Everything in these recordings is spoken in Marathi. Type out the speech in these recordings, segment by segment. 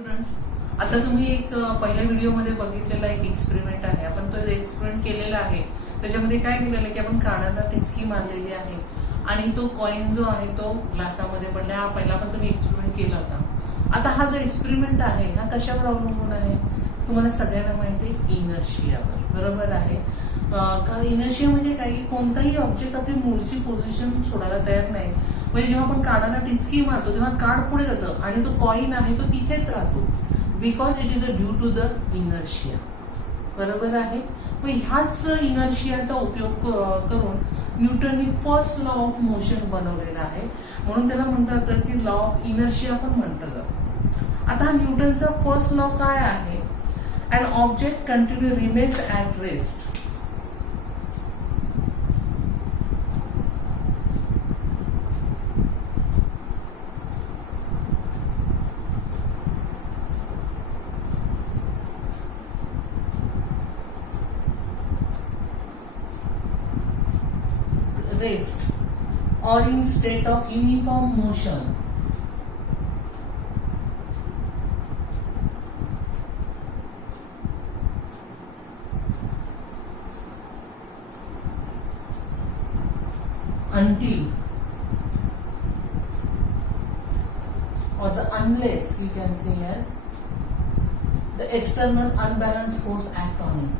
स्टुडंट्स, आता तुम्ही एक पहिल्या व्हिडिओमध्ये बघितलेला एक एक्सपेरिमेंट आहे. आपण तो एक्सपेरिमेंट केलेला आहे. त्याच्यामध्ये काय केलेलं आहे की आपण कानाला टिचकी मारलेली आहे आणि तो कॉइन जो आहे तो ग्लासामध्ये पडला. हा पहिला पण तुम्ही एक्सपेरिमेंट केला होता. आता हा जो एक्सपेरिमेंट आहे हा कशावर अवलंबून आहे? तुम्हाला सगळ्यांना माहिती आहे, इनर्शियावर. बरोबर आहे. कारण इनर्शिया म्हणजे काय की कोणताही ऑब्जेक्ट आपली मूळची पोझिशन सोडायला तयार नाही. म्हणजे जेव्हा आपण कानाला टिचकी मारतो तेव्हा कान पुढे जातं आणि तो कॉइन आहे तो तिथेच राहतो, because it is a due to the inertia. बरोबर आहे. मग ह्याच इनर्शियाचा उपयोग करून न्यूटनने फर्स्ट लॉ ऑफ मोशन बनवलेला आहे. म्हणून त्याला म्हणतात की लॉ ऑफ इनर्शिया पण म्हणतात. आता हा न्यूटनचा फर्स्ट लॉ काय आहे? An object continue remains at rest or in state of uniform motion until or the unless you can say as the external unbalanced force act on it.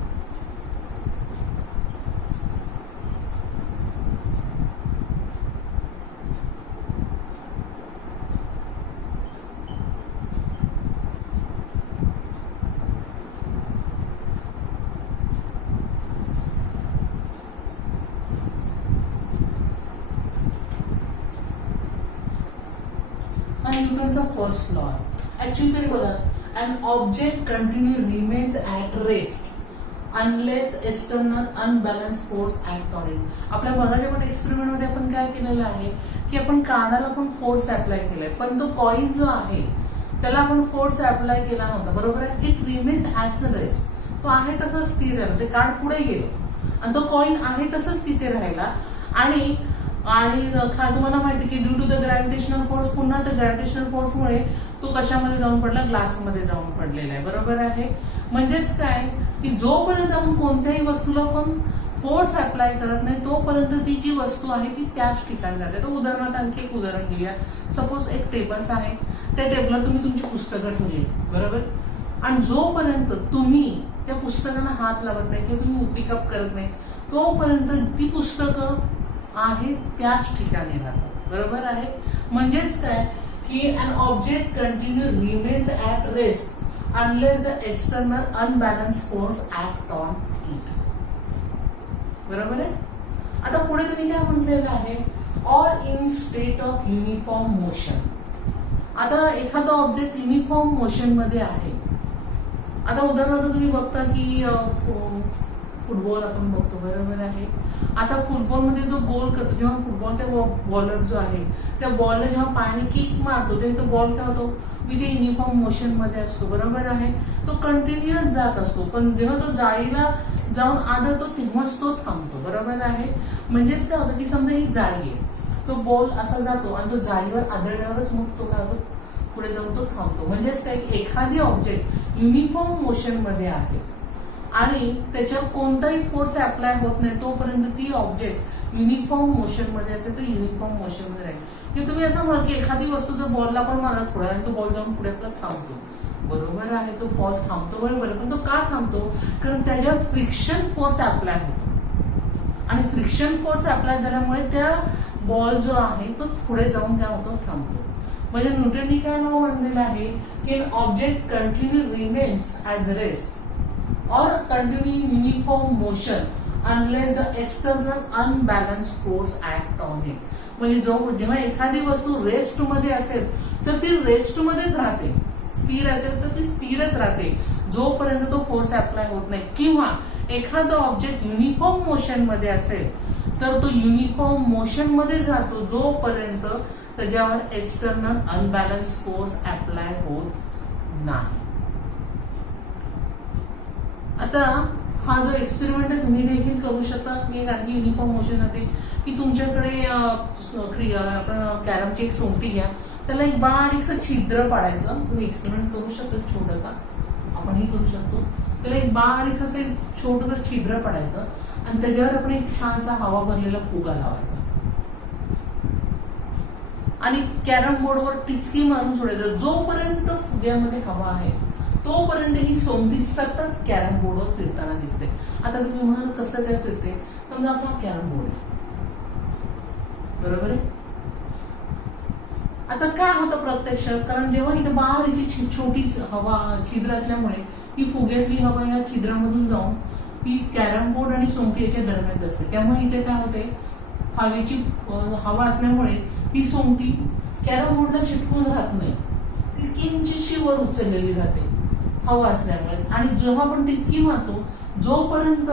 न्यूटनचा फर्स्ट लॉ ऍक्च्युअली तरी बघा, an object continue remains at rest unless external unbalance force act on it. आपल्या बघायच्या पण एक्सपेरिमेंट मध्ये आपण काय केलेलं आहे की आपण कानाला पण फोर्स अप्लाय केलाय, पण तो कॉइन जो आहे त्याला आपण फोर्स अप्लाय केला नव्हता. बरोबर आहे. It remains at rest. तो आहे तसंच स्थिर राहिला. ते कान पुढे गेलं आणि तो कॉइन आहे तसंच तिथे राहिला. आणि तुम्हाला माहिती की due to the gravitational force, पुन्हा त्या ग्रॅव्हिटेशनल फोर्समुळे तो कशामध्ये जाऊन पडला? ग्लासमध्ये जाऊन पडलेला आहे. बरोबर आहे. म्हणजेच काय की जोपर्यंत आपण कोणत्याही वस्तूला पण फोर्स अप्लाय करत नाही तोपर्यंत ती जी वस्तू आहे ती त्याच ठिकाणी राहते. तर उदाहरणार्थ आणखी एक उदाहरण घेऊया. सपोज एक टेबल्स आहे, त्या टेबलवर तुम्ही तुमची पुस्तकं ठेवली. बरोबर. आणि जोपर्यंत तुम्ही त्या पुस्तकांना हात लावत नाही किंवा तुम्ही पिकअप करत नाही तोपर्यंत ती पुस्तकं आहे त्याच ठिकाणी राहतात. बरोबर आहे. म्हणजेच काय की an object continue remains at rest unless the external unbalance force act on it. बरोबर आहे. आता पुढे तुम्ही काय म्हटलेलं आहे? Or in state of uniform motion. आता एखादा ऑब्जेक्ट युनिफॉर्म मोशन मध्ये आहे. आता उदाहरणार्थ तुम्ही बघता की फुटबॉल आपण बघतो. बरोबर आहे. आता फुटबॉलमध्ये जो गोल करतो, जेव्हा फुटबॉल त्या बॉलर जो आहे त्या बॉलला जेव्हा पायाने किक मारतो तेव्हा तो बॉल काय होतो? विथ युनिफॉर्म मोशन मध्ये असतो. बरोबर आहे. तो कंटिन्युअस जात असतो, पण जेव्हा तो जाळीला जाऊन आदळतो तेव्हाच तो थांबतो. बरोबर आहे. म्हणजेच काय होतं की समजा ही जाळी आहे, तो बॉल असा जातो आणि तो जाळीवर आदळल्यावरच मग तो काय होतो? पुढे जाऊन तो थांबतो. म्हणजेच काय की एखादी ऑब्जेक्ट युनिफॉर्म मोशन मध्ये आहे आणि त्याच्यावर कोणताही फोर्स अप्लाय होत नाही तोपर्यंत ती ऑब्जेक्ट युनिफॉर्म मोशन मध्ये असेल तर युनिफॉर्म मोशन मध्ये राहील. की तुम्ही असं म्हणाल की एखादी वस्तू जर बॉलला पण मारा थोडा आणि तो बॉल जाऊन पुढे आपला थांबतो. बरोबर आहे. तो फॉल थांबतो. बरोबर आहे. पण तो का थांबतो? कारण त्याच्यावर फ्रिक्शन फोर्स अप्लाय होतो आणि फ्रिक्शन फोर्स अप्लाय झाल्यामुळे त्या बॉल जो आहे तो पुढे जाऊन काय होतो? थांबतो. म्हणजे न्यूटननी काय नाव मानलेलं आहे की object continue remains as rest or continue uniform motion unless the external unbalanced force act on it. म्हणजे जेव्हा एखादी वस्तू रेस्ट मध्ये असेल तर ती रेस्ट मध्येच राहते. स्थिर असेल तर ती स्थिरच राहते जोपर्यंत तो फोर्स अप्लाय होत नाही. किंवा एखादा ऑब्जेक्ट युनिफॉर्म मोशन मध्ये असेल तर तो युनिफॉर्म मोशन मध्येच राहतो जोपर्यंत त्याच्यावर एक्सटर्नल अनबॅलन्स फोर्स अप्लाय होत नाही. आता हा जो एक्सपेरिमेंट आहे तुम्ही देखील करू शकता. मी आणखी युनिफॉर्म मोशन जाते की तुमच्याकडे आपण कॅरमची एक सोंगटी घ्या त्याला एक बारीकसं छिद्र पाडायचं. तुम्ही एक्सपेरिमेंट करू शकता छोटसा, आपणही करू शकतो. त्याला एक बारीकसं असं एक छोटंसं छिद्र पाडायचं आणि त्याच्यावर आपण एक छानसा हवा भरलेला फुगा लावायचा आणि कॅरम बोर्डवर टिचकी मारून सोडायचं. जोपर्यंत फुग्यामध्ये हवा आहे तोपर्यंत ही सोंगटी सतत कॅरम बोर्डवर फिरताना दिसते. आता तुम्ही म्हणाल कसं काय फिरते? समजा आपला कॅरम बोर्ड आहे, बरोबर आहे. आता काय होतं प्रत्यक्षात, कारण जेव्हा इथे बारीक छोटी हवा छिद्र असल्यामुळे ही फुग्यातली हवा या छिद्रामधून जाऊन ही कॅरम बोर्ड आणि सोंगटी याच्या दरम्यान असते. त्यामुळे इथे काय होते, हवेची हवा असल्यामुळे ही सोंगटी कॅरम बोर्डला चिटकून राहत नाही, ती किंचितशी वर उचललेली राहते हवा असल्यामुळे. आणि जेव्हा आपण टिचकी मारतो जोपर्यंत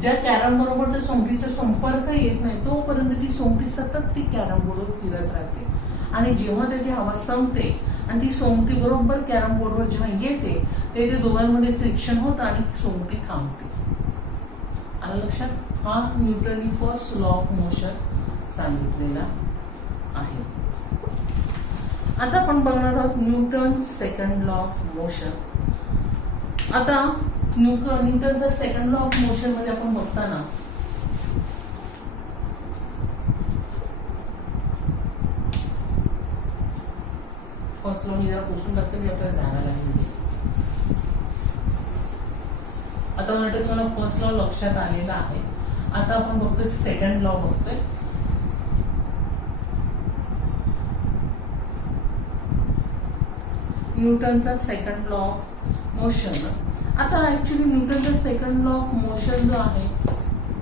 ज्या कॅरम बरोबर त्या सोंगटीचा संपर्क येत नाही तोपर्यंत ती सोंगटी सतत ती कॅरम बोर्डवर फिरत राहते. आणि जेव्हा त्याची हवा संपते आणि ती सोंगटी बरोबर कॅरम बोर्डवर जेव्हा येते ते दोघांमध्ये फ्रिक्शन होतं आणि सोंगटी थांबते. आलं लक्षात? हा न्यूटननी फर्स्ट लॉ ऑफ मोशन सांगितलेला आहे. आता आपण बघणार आहोत Newton second law of motion. आता न्यूटनचा सेकंड लॉ ऑफ मोशन मध्ये आपण बघताना फर्स्ट लॉ मी जरा पुसून टाकते, मी आपल्याला जाणार आहे. आता मला वाटतं तुम्हाला फर्स्ट लॉ लक्षात आलेला आहे. आता आपण बघतोय सेकंड लॉ बघतोय. न्यूटनचा सेकंड लॉ ऑफ मोशन. आता ऍक्च्युली न्यूटनचा सेकंड लॉ ऑफ मोशन जो आहे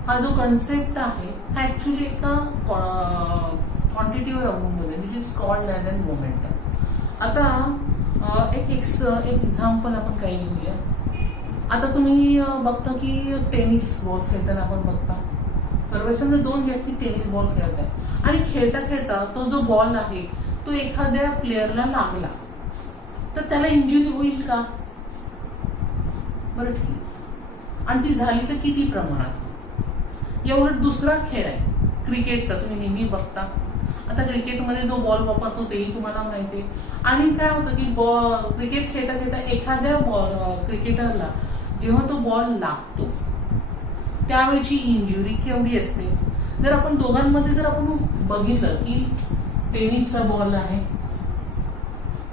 हा जो कन्सेप्ट आहे हा ऍक्च्युली एका क्वांटिटीवर अवलंबून आहे, which is called as an momentum. आता एक एक्झाम्पल आपण काही घेऊया. आता तुम्ही बघता की टेनिस बॉल खेळताना आपण बघता, बरोबर. समजा दोन व्यक्ती टेनिस बॉल खेळत आहे आणि खेळता खेळता तो जो बॉल आहे तो एखाद्या प्लेअरला लागला तर त्याला इंजुरी होईल का? बरं ठीक. आणि ती झाली तर किती प्रमाणात? एवढं दुसरा खेळ आहे क्रिकेटचा, तुम्ही नेहमी बघता. आता क्रिकेटमध्ये जो बॉल वापरतो तेही तुम्हाला माहिती आहे. आणि काय होतं की क्रिकेट खेळता खेळता एखाद्या क्रिकेटरला जेव्हा तो बॉल लागतो त्यावेळची इंजुरी केवढी असते? जर आपण दोघांमध्ये जर आपण बघितलं की टेनिसचा बॉल आहे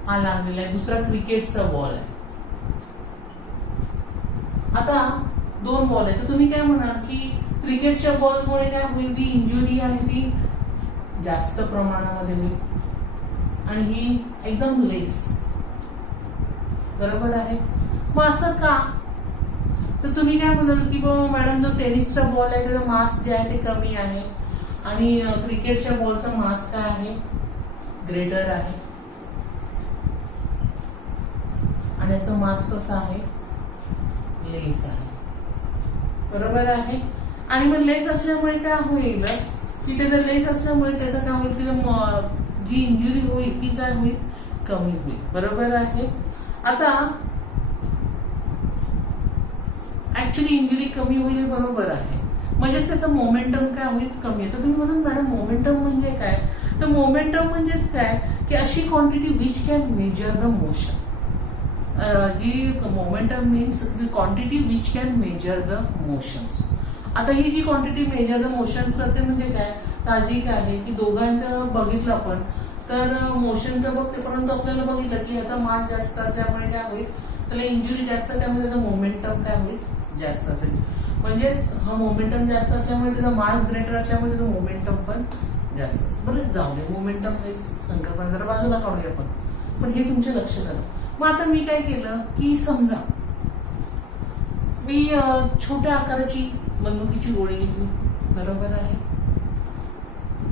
हा लागलेला आहे, दुसरा क्रिकेटचा बॉल आहे. आता दोन बॉल आहे तर तुम्ही काय म्हणाल की क्रिकेटच्या बॉलमुळे काय होईल, जी इंजुरी आहे ती जास्त प्रमाणामध्ये होईल आणि ही एकदम लेस, बरोबर आहे. मग असं का? तर तुम्ही काय म्हणाल की बाबा मॅडम जो टेनिसचा बॉल आहे त्याचा मास जे आहे ते कमी आहे आणि क्रिकेटच्या बॉलचा मास काय आहे, ग्रेटर आहे आणि याचा मास कसा आहे, लेस आहे, बरोबर आहे. आणि मग लेस असल्यामुळे काय होईल, तिथे जर लेस असल्यामुळे त्याचं काय होईल, तिथे जी इंजुरी होईल ती काय होईल, कमी होईल, बरोबर आहे. आता ऍक्च्युली इंजुरी कमी होईल बरोबर आहे, म्हणजेच त्याचं मोमेंटम काय होईल, कमी आहे. तर तुम्ही म्हणाल मॅडम मोमेंटम म्हणजे काय? तर मोमेंटम म्हणजेच काय की अशी quantity which can measure the motion. जी momentum means the quantity which can measure the motions. आता ही जी क्वांटिटी मेजर द मोशन्स करते म्हणजे काय, साहजिक आहे की दोघांचं बघितलं आपण तर मोशनचं बघते, परंतु आपल्याला बघितलं की याचा मास जास्त असल्यामुळे काय होईल, त्याला इंजुरी जास्त, त्यामुळे त्याचं मोमेंटम काय होईल, जास्त असेल. म्हणजेच हा मोमेंटम जास्त असल्यामुळे त्याचा मास ग्रेटर असल्यामुळे त्याचं मोमेंटम पण जास्त असेल. बरं जाऊ दे, मोमेंटम हे संकल्पना जरा बाजूला काढूया आपण, पण हे तुमच्या लक्षात आलं. मग आता मी काय केलं की समजा मी छोट्या आकाराची बंदुकीची गोळी घेतली, बरोबर आहे,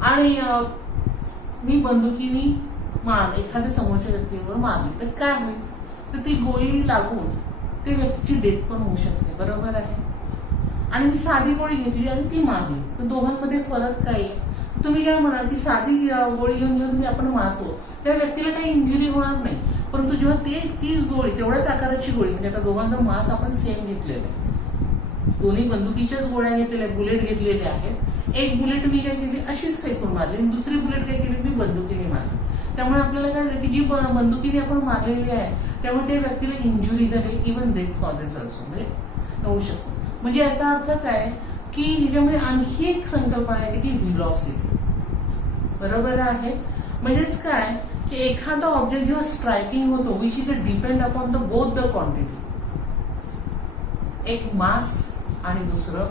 आणि मी बंदुकीने एखाद्या समोरच्या व्यक्तीवर मारली तर काय होईल, तर ती गोळी लागून त्या व्यक्तीची डेथ पण होऊ शकते, बरोबर आहे. आणि मी साधी गोळी घेतली आणि ती मारली तर दोघांमध्ये फरक काय आहे? तुम्ही काय म्हणाल की साधी गोळी घेऊन जेव्हा तुम्ही आपण मारतो त्या व्यक्तीला काही इंजुरी होणार नाही, परंतु जेव्हा तीच गोळी तेवढ्याच आकाराची गोळी, म्हणजे आता दोघांचा मास आपण सेम घेतलेला आहे, दोन्ही बंदुकीच्याच गोळ्या घेतलेल्या, बुलेट घेतलेले आहेत. एक बुलेट मी काय केली अशीच फेकून मारली आणि दुसरी बुलेट काय केली मी बंदुकीने मारली. त्यामुळे आपल्याला काय झालं की जी बंदुकीने आपण मारलेली आहे त्यामुळे त्या व्यक्तीला इंजुरी झाली, इव्हन डेथ कॉजेस ऑल्सो म्हणजे होऊ शकतो. म्हणजे याचा अर्थ काय की ह्याच्यामध्ये आणखी एक संकल्पना आहे ती व्हेलॉसिटी. बरोबर आहे. म्हणजेच काय की एखादा ऑब्जेक्ट जेव्हा स्ट्रायकिंग होतो which is a depend upon the both the quantity, एक मास आणि दुसरं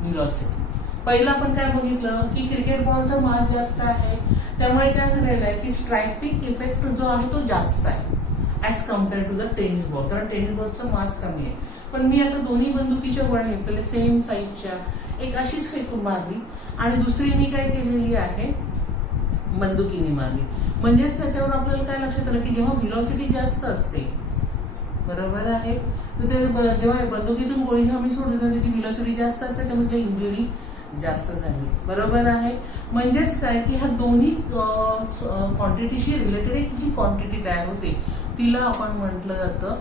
व्हेलॉसिटी. पहिलं आपण काय बघितलं की क्रिकेट बॉलचा मास जास्त आहे त्यामुळे काय झालेलं आहे की स्ट्रायकिंग इफेक्ट जो आहे तो जास्त आहे as compare to the tennis ball. कारण टेनिस बॉलचा मास कमी आहे. पण मी आता दोन्ही बंदुकीच्या गोळ्या घेतलेल्या सेम साईजच्या, एक अशीच फेकून मारली आणि दुसरी मी काय केलेली आहे बंदुकीने मारली. म्हणजेच त्याच्यावर आपल्याला काय लक्षात आलं की जेव्हा व्हेलॉसिटी जास्त असते, बरोबर आहे, तर ते जेव्हा बंदुकीतून गोळी जेव्हा मी सोडली तर त्याची व्हेलॉसिटी जास्त असते त्यामुळे इंजुरी जास्त झाली. बरोबर आहे. म्हणजेच काय की ह्या दोन्ही क्वांटिटीशी रिलेटेड एक जी क्वांटिटी तयार होते तिला आपण म्हटलं जातं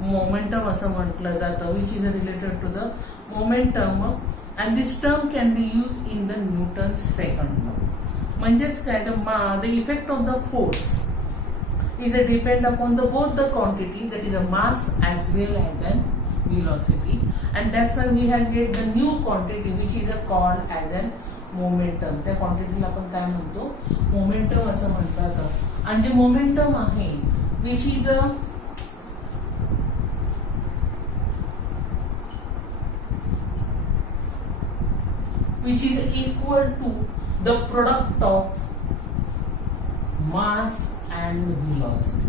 मोमेंटम असं म्हटलं जातं, which is related to the momentum and this term can be use in the Newton second law. म्हणजेच काय the effect of the force is a depend upon the both the quantity, that is a mass as well as an velocity, and that's why we have get the new quantity which is called as an momentum. त्या क्वांटिटीला आपण काय म्हणतो मोमेंटम असं म्हटलं जातं. आणि जे मोमेंटम आहे which is a equal to the product of mass and velocity.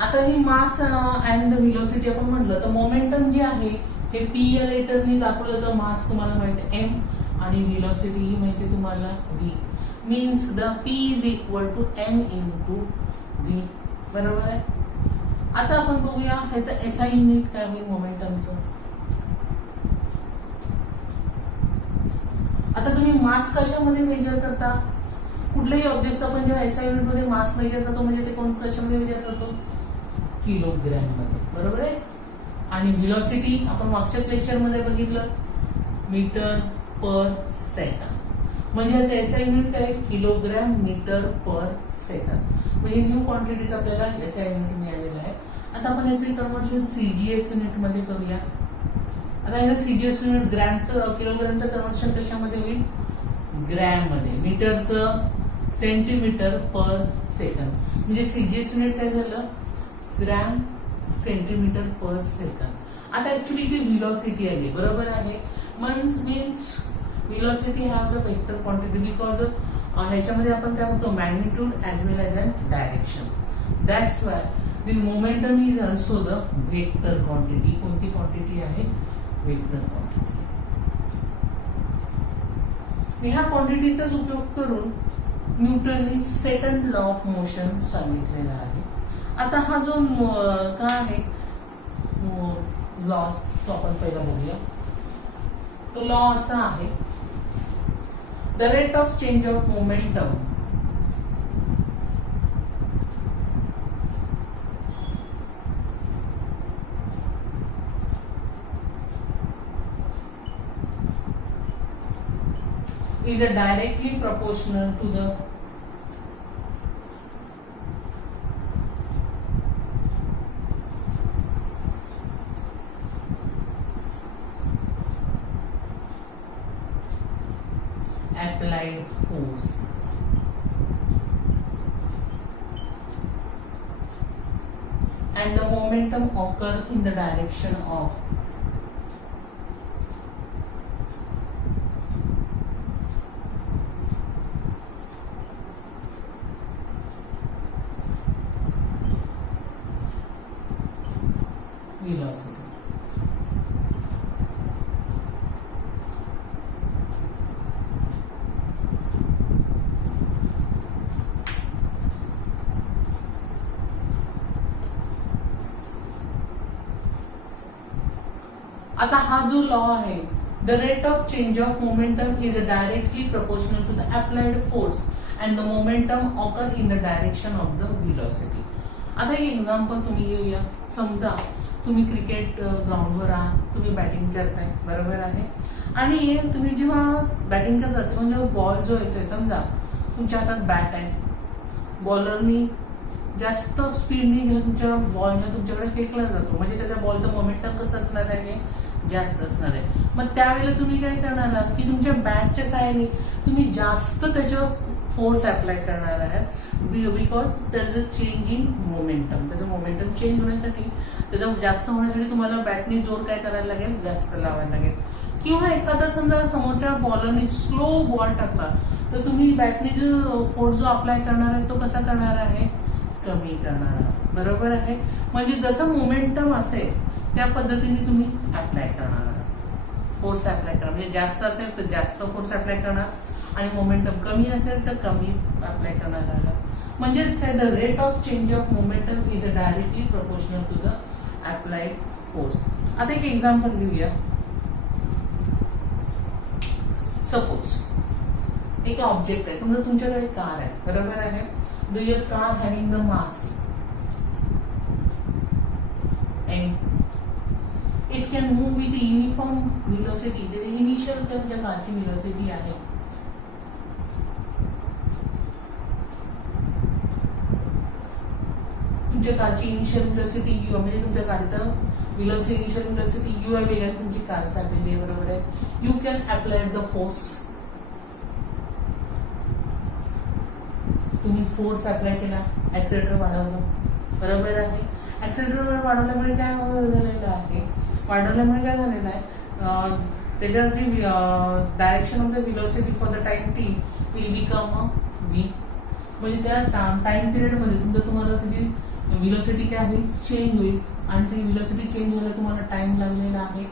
आता ही मास अँड व्हेलॉसिटी आपण म्हटलं तर मोमेंटम जे आहे हे पी या लेटरने दाखवलं तर मास तुम्हाला माहिती आहे एम आणि व्हेलॉसिटी ही माहिती आहे तुम्हाला V. Means the P is equal to M into V. बरोबर आहे. आता आपण बघूया ह्याचं एसआय युनिट काय होईल मोमेंटमचं. आता तुम्ही मास कशामध्ये मेजर करता, कुठलेही ऑब्जेक्ट आपण जेव्हा एसआय युनिट मध्ये मास मेजर करतो म्हणजे ते कोणत्या कशामध्ये मेजर करतो किलोग्रॅम मध्ये. बरोबर आहे. आणि व्हेलॉसिटी आपण मागच्याच लेक्चर मध्ये बघितलं मीटर पर सेकंद. म्हणजे याचं एसआय युनिट काय किलोग्रॅम मीटर पर सेकंद. म्हणजे न्यू क्वांटिटीज आपल्याला एसआय युनिट मिळालेलं आहे. आता आपण याचे कन्व्हर्शन सीजीएस युनिट मध्ये करूया. आता याचं सीजीएस युनिट ग्रॅमचं किलोग्रॅमचं कन्व्हर्शन कशामध्ये होईल ग्रॅम मध्ये, मीटरचं सेंटीमीटर पर सेकंद. म्हणजे सीजीएस युनिट काय झालं ग्रॅम सेंटीमीटर पर सेकंद. आता ऍक्च्युली इथे व्हेलॉसिटी आली. बरोबर आहे. Means velocity have the vector quantity because ह्याच्यामध्ये आपण काय म्हणतो magnitude as well as an direction. That's why this momentum is also the vector quantity. कोणती क्वांटिटी आहे वेक्टर क्वांटिटी. ह्या क्वांटिटीचाच उपयोग करून न्यूटनने सेकंड लॉ ऑफ मोशन सांगितलेला आहे. आता हा जो काय आहे लॉ तो आपण पहिला बघूया. तो लॉ असा आहे the rate of change of momentum is directly proportional to the applied force. And the momentum occur in the direction of velocity. आता हा जो लॉ आहे the rate of change of momentum is directly proportional to the applied force and the momentum occur in the direction of the velocity. आता एक एक्झाम्पल तुम्ही घेऊया. समजा तुम्ही क्रिकेट ग्राउंडवर आहात, तुम्ही बॅटिंग करताय. बरोबर आहे. आणि तुम्ही जेव्हा बॅटिंग करता तेव्हा जेव्हा बॉल जो येतोय, समजा तुमच्या हातात बॅट आहे, बॉलरनी जास्त स्पीडनी जेव्हा तुमच्या बॉलला तुमच्याकडे फेकला जातो, म्हणजे त्याच्या बॉलचं मोमेंटम कसं असणार आहे, जास्त असणार आहे. मग त्यावेळेला तुम्ही काय करणार आहात की तुमच्या बॅटच्या सहाय्याने तुम्ही जास्त त्याच्यावर फोर्स अप्लाय करणार आहात, because there is a change in momentum. त्याचं मोमेंटम चेंज होण्यासाठी, त्याचं जास्त होण्यासाठी तुम्हाला बॅटनी जोर काय करायला लागेल, जास्त लावायला लागेल. किंवा एखादा समजा समोरच्या बॉलरने स्लो बॉल टाकला तर तुम्ही बॅटने जो फोर्स जो अप्लाय करणार आहे तो कसा करणार आहे, कमी करणार आहात. बरोबर आहे. म्हणजे जसं मोमेंटम असेल त्या पद्धतीने तुम्ही अप्लाय करणार आहात, फोर्स अप्लाय करणार. म्हणजे जास्त असेल तर जास्त फोर्स अप्लाय करणार आणि मोमेंटम कमी असेल तर कमी अप्लाय करणार आहात. म्हणजेच काय, the rate of change of momentum is directly proportional to the applied force. आता एक एक्झाम्पल घेऊया. सपोज एक ऑब्जेक्ट आहे, समजा तुमच्याकडे कार आहे, बरोबर आहे. Do your car having the mass and it can move with uniform velocity. The initial तुमच्या कारची velocity आहे, तुमच्या कारची इनिशियल वेलोसिटी u, म्हणजे तुमच्या गाडीचं वेलोसिटी इनिशियल वेलोसिटी u आहे, वेगाने तुमची कार चाललेली आहे, बरोबर आहे. You can apply the force, तुम्ही फोर्स अप्लाय केला, ऍक्सिलरेटर वाढवलं, बरोबर आहे. ऍक्सिलरेटर वाढवल्यामुळे काय झालेलं आहे, त्याच्याची direction of the velocity for the time t will become v. म्हणजे त्या टाइम पिरियडमध्ये तुम्हाला त्याची वेलोसिटी काय होईल, चेंज होईल. आणि ती वेलोसिटी चेंज व्हायला तुम्हाला टाइम लागलेला आहे.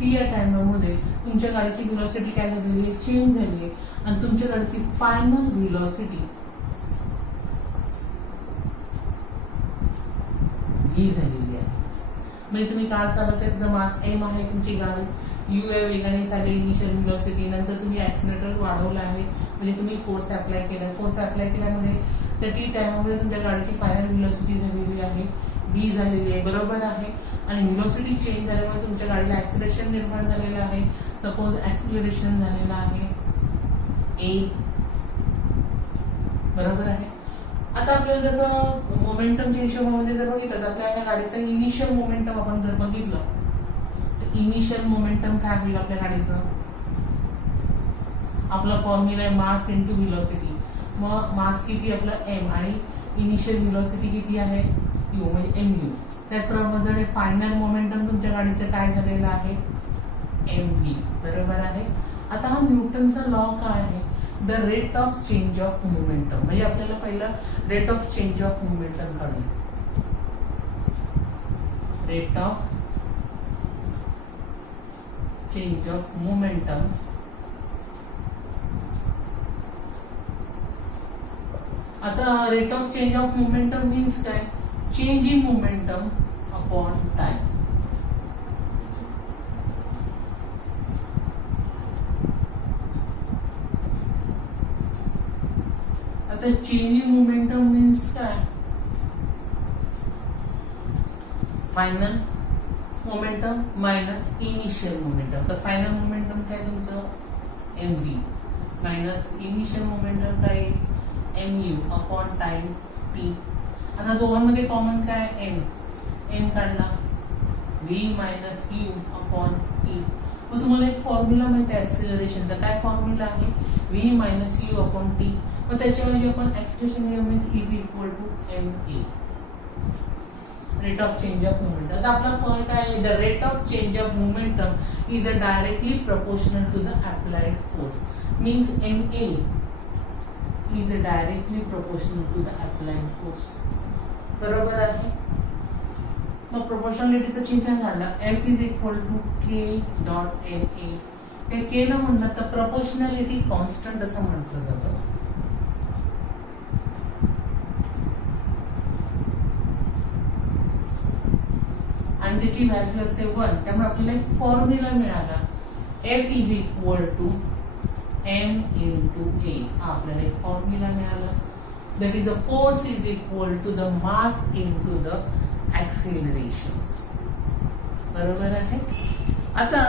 ती या टाइममध्ये तुमच्या गाडीची वेलोसिटी काय झालेली आहे, चेंज झाली आहे. आणि तुमच्या गाडीची फायनल वेलोसिटी v झालेली आहे. म्हणजे तुम्ही कार चालवताय, तुझा मास m आहे, तुमची गाडी u आहे, वेगाने चाललेली इनिशियल वेलोसिटी. नंतर तुम्ही ऍक्सिलरेटर वाढवला आहे, म्हणजे तुम्ही फोर्स अप्लाय केला. फोर्स अप्लाय केल्यामध्ये त्या टी टाइममध्ये तुमच्या गाडीची फायनल वेलोसिटी झालेली आहे, v झालेली आहे, बरोबर आहे. आणि वेलोसिटी चेंज झाल्यामुळे तुमच्या गाडीला ऍक्सिलरेशन निर्माण झालेलं आहे. सपोज ऍक्सिलरेशन झालेलं आहे a, बरोबर आहे. आता आपल्याला जसं मोमेंटमच्या हिशोबामध्ये जर बघितलं तर आपल्या गाडीचं इनिशियल मोमेंटम आपण जर बघितलं तर इनिशियल मोमेंटम काय होईल आपल्या गाडीचं, आपला फॉर्म्युला आहे मास इंटू वेलोसिटी. मग मास किती आपलं m आणि इनिशियल वेलोसिटी किती आहे u, म्हणजे mu. त्याचप्रमाणे फायनल मोमेंटम तुमच्या गाडीचं काय झालेलं आहे, mv, बरोबर आहे. आता हा न्यूटनचा लॉ काय आहे, the rate of change of momentum. म्हणजे आपल्याला पहिलं rate of change of momentum काढूया. Rate of change of momentum आता rate of change of momentum means काय, change in momentum upon time. आता चेंज इन मोमेंटम मीन्स काय, final momentum minus initial momentum. तर फायनल मोमेंटम काय तुमचं mv मायनस इनिशियल मोमेंटम काय mu अपॉन टाइम t. आता दोघांमध्ये कॉमन काय n काढला, v minus u upon t. मग तुम्हाला एक फॉर्म्युला माहिती आहे ऍक्सिलरेशनचा, काय फॉर्म्युला आहे, v minus u upon t. मग त्याच्यामध्ये आपण acceleration means is equal to ma, rate of change of momentum. आता आपला फॉर्म्युला काय आहे, the rate of change of momentum is a directly proportional to the applied force. Means ma is directly proportional to the applied force, बरोबर आहे. मग प्रोपोर्शनलिटीचं चिन्ह घाललं, F is equal to k dot ma. हे k ला म्हणलं तर प्रोपोर्शनलिटी कॉन्स्टंट असं म्हटलं जातं. आणि त्याची व्हॅल्यू असते 1. त्यामुळे आपल्याला एक फॉर्म्युला मिळाला, F is equal to m into a. आपल्याला एक फॉर्म्युला मिळाला, that is the force is equal to the mass into the accelerations, बरोबर आहे. आता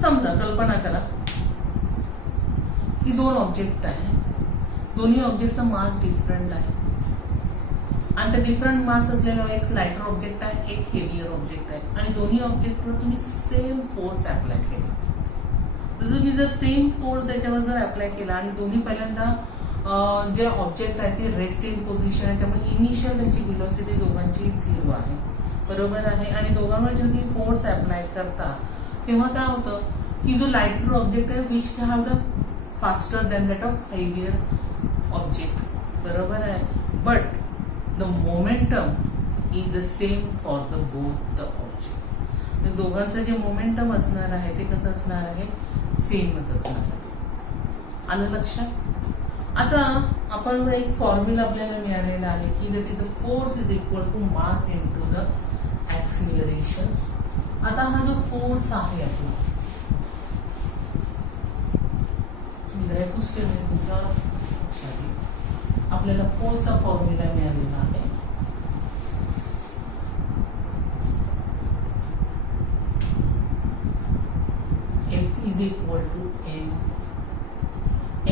समजा कल्पना करा की दोन ऑब्जेक्ट आहे, दोन्ही ऑब्जेक्टचा मास डिफरंट आहे आणि त्या डिफरंट मास असलेला एक लायटर ऑब्जेक्ट आहे, एक हेवियर ऑब्जेक्ट आहे आणि दोन्ही ऑब्जेक्टवर तुम्ही सेम फोर्स अप्लाय केला. तर तुम्ही जर सेम फोर्स त्याच्यावर जर अप्लाय केला आणि दोन्ही पहिल्यांदा जे ऑब्जेक्ट आहे ते रेस्ट इन पोझिशन आहे, त्यामुळे इनिशियल त्यांची व्हेलॉसिटी दोघांची 0 आहे, बरोबर आहे. आणि दोघांवर जेव्हा तुम्ही फोर्स अप्लाय करता तेव्हा काय होतं की जो लायटर ऑब्जेक्ट आहे which have the faster than that of heavier object, बरोबर आहे. But the momentum is the same for the both the object. दोघांचं जे मोमेंटम असणार आहे ते कसं असणार आहे, सेमच असणार आहे. आलं लक्षात. आता आपण एक फॉर्म्युला आपल्याला मिळालेला आहे की that is a force is equal to mass into the acceleration. आता हा जो फोर्स आहे आपला, जरा पुस्तक तुमच्या लक्षात आपल्याला फोर्सचा फॉर्म्युला मिळालेला आहे. F is equal to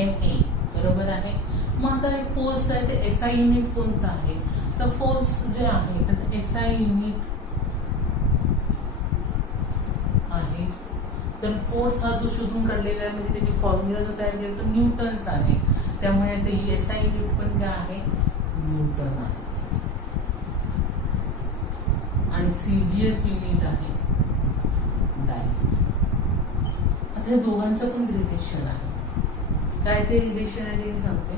MA, बरोबर आहे. मग आता हे फोर्स आहे ते SI युनिट कोणतं आहे, तर फोर्स जे आहे त्याचं SI युनिट आहे. तर फोर्स हा जो शोधून काढलेला आहे म्हणजे त्याची फॉर्म्युला जो तयार केला तो न्यूटन्स आहे, त्यामुळे याचं SI युनिट पण काय आहे, न्यूटन आहे. आणि CGS युनिट आहे डायन. आता हे दोघांचं पण रिलेशन आहे. काय ते रिलेशन आहे ते मी सांगते.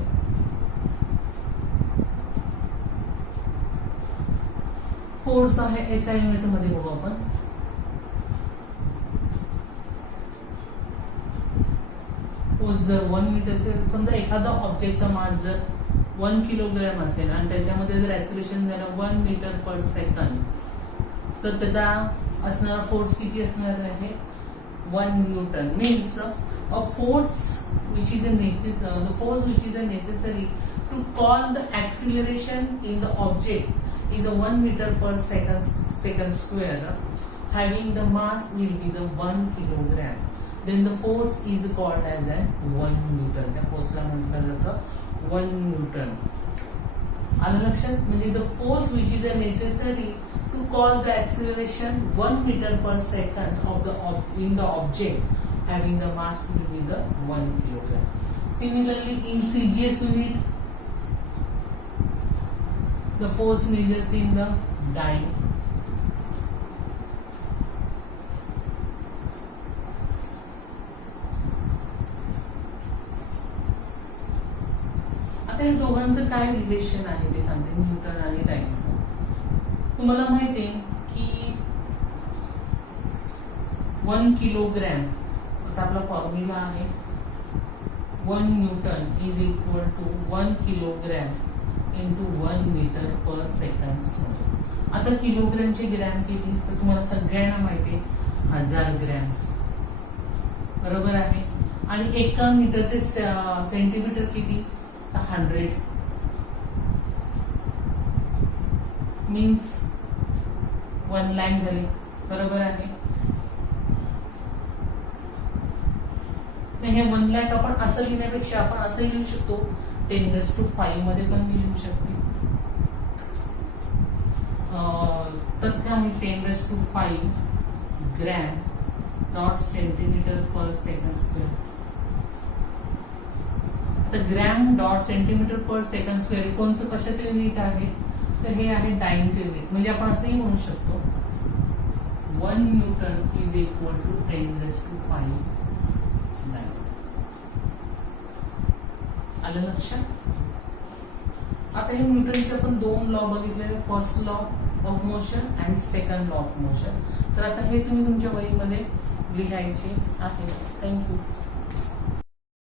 फोर्स आहे SI युनिट मध्ये बघू आपण. जर 1 मीटर असेल, समजा एखादा ऑब्जेक्टचा मास जर 1 किलोग्रॅम असेल आणि त्याच्यामध्ये जर ऍक्सिलरेशन झालं 1 मीटर पर सेकंड, तर त्याचा असणारा फोर्स किती असणार आहे, 1 Newton. Means a force which is necessary to call the acceleration in the object is a 1 meter per second square, having the mass will be the 1 kilogram. Then the force is called as an 1 newton. त्या फोर्सला म्हटलं जातं 1 न्यूटन. आलं लक्षात. म्हणजे the force which is necessary to call the acceleration 1 meter per second in the object having the mass will be the 1 kilogram. Similarly, in CGS unit, the force measures in the dyne. आता हे दोघांचं काय रिलेशन आहे ते सांगते, न्यूटन आणि डायनचं. तुम्हाला माहिती आहे की 1 किलोग्रॅम आपला फॉर्म्युला आहे 1 Newton is equal to 1 kilogram into 1 metre per second. आता किलोग्रॅमचे ग्रॅम किती, तर तुम्हाला सगळ्यांना माहिती आहे 1000 ग्रॅम, बरोबर आहे. आणि 1 मीटरचे सेंटीमीटर किती, 100 मीन्स 1 लाख झाले, बरोबर आहे. हे 1 लाख आपण असं लिहिण्यापेक्षा आपण असं लिहू शकतो 10⁵ मध्ये पण लिहू शकते. तर त्यामुळे 10⁵ ग्रॅम डॉट सेंटीमीटर पर सेकंड स्क्वेअर. तर ग्रॅम डॉट सेंटीमीटर पर सेकंड स्क्वेअर कोणतं कशाचे युनिट आहे, तर हे आहे डायनचे युनिट. म्हणजे आपण असंही म्हणू शकतो 1 न्यूटन इज इक्वल टू 10⁵. आलं लक्षात. आता हे न्यूटनचे आपण 2 लॉ बघितलेले, first law of motion and second law of motion. तर आता हे तुम्ही तुमच्या वहीमध्ये लिहायचे आहे. थँक्यू.